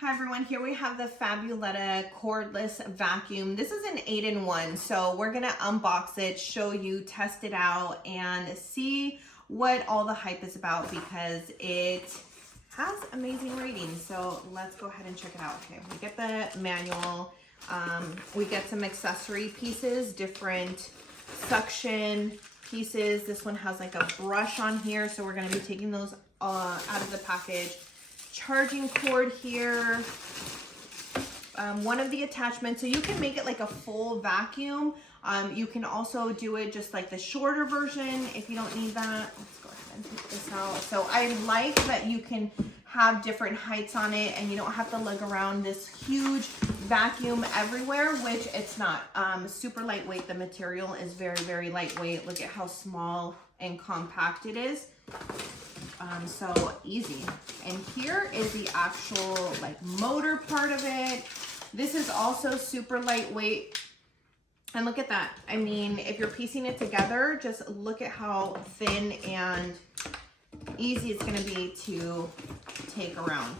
Hi everyone, here we have the Fabuletta Cordless Vacuum. This is an 8-in-1, so we're gonna unbox it, show you, test it out, and see what all the hype is about because it has amazing ratings. So let's go ahead and check it out. Okay, we get the manual, we get some accessory pieces, different suction pieces. This one has like a brush on here, so we're gonna be taking those out of the package. Charging cord here, one of the attachments, so you can make it like a full vacuum. You can also do it just like the shorter version if you don't need that. Let's go ahead and take this out. So I like that you can have different heights on it and you don't have to lug around this huge vacuum everywhere, which it's not. Super lightweight. The material is very, very lightweight. Look at how small and compact it is. So easy. And here is the actual like motor part of it. This is also super lightweight. And look at that. I mean, if you're piecing it together, just look at how thin and easy it's going to be to take around.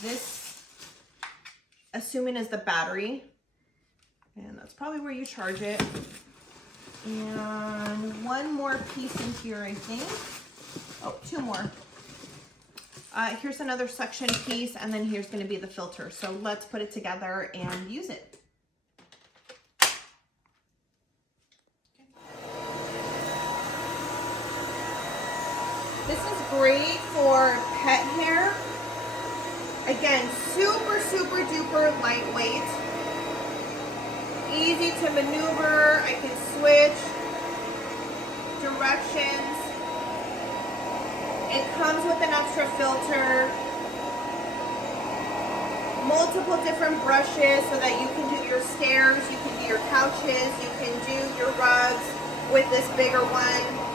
This, assuming, is the battery. And that's probably where you charge it. And one more piece in here, I think. Oh, two more. Here's another suction piece, and then here's going to be the filter. So let's put it together and use it. This is great for pet hair. Again, super, super duper lightweight. Easy to maneuver. I can switch directions. It comes with an extra filter, multiple different brushes so that you can do your stairs, you can do your couches, you can do your rugs with this bigger one.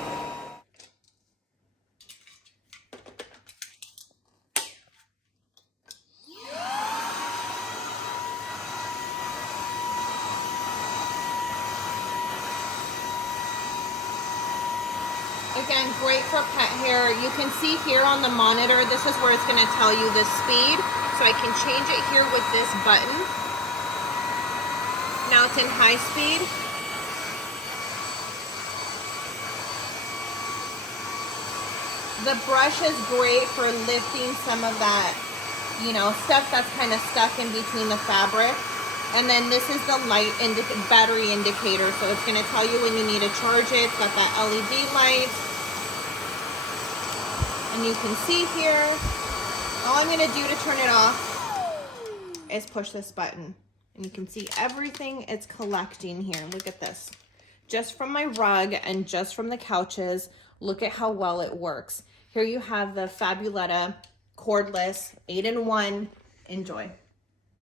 Again, great for pet hair. You can see here on the monitor, this is where it's going to tell you the speed. So I can change it here with this button. Now it's in high speed. The brush is great for lifting some of that, you know, stuff that's kind of stuck in between the fabric. And then this is the light battery indicator. So it's going to tell you when you need to charge it. It's got that LED light. And you can see here, all I'm going to do to turn it off is push this button. And you can see everything it's collecting here. Look at this. Just from my rug and just from the couches, look at how well it works. Here you have the Fabuletta Cordless 8-in-1. Enjoy.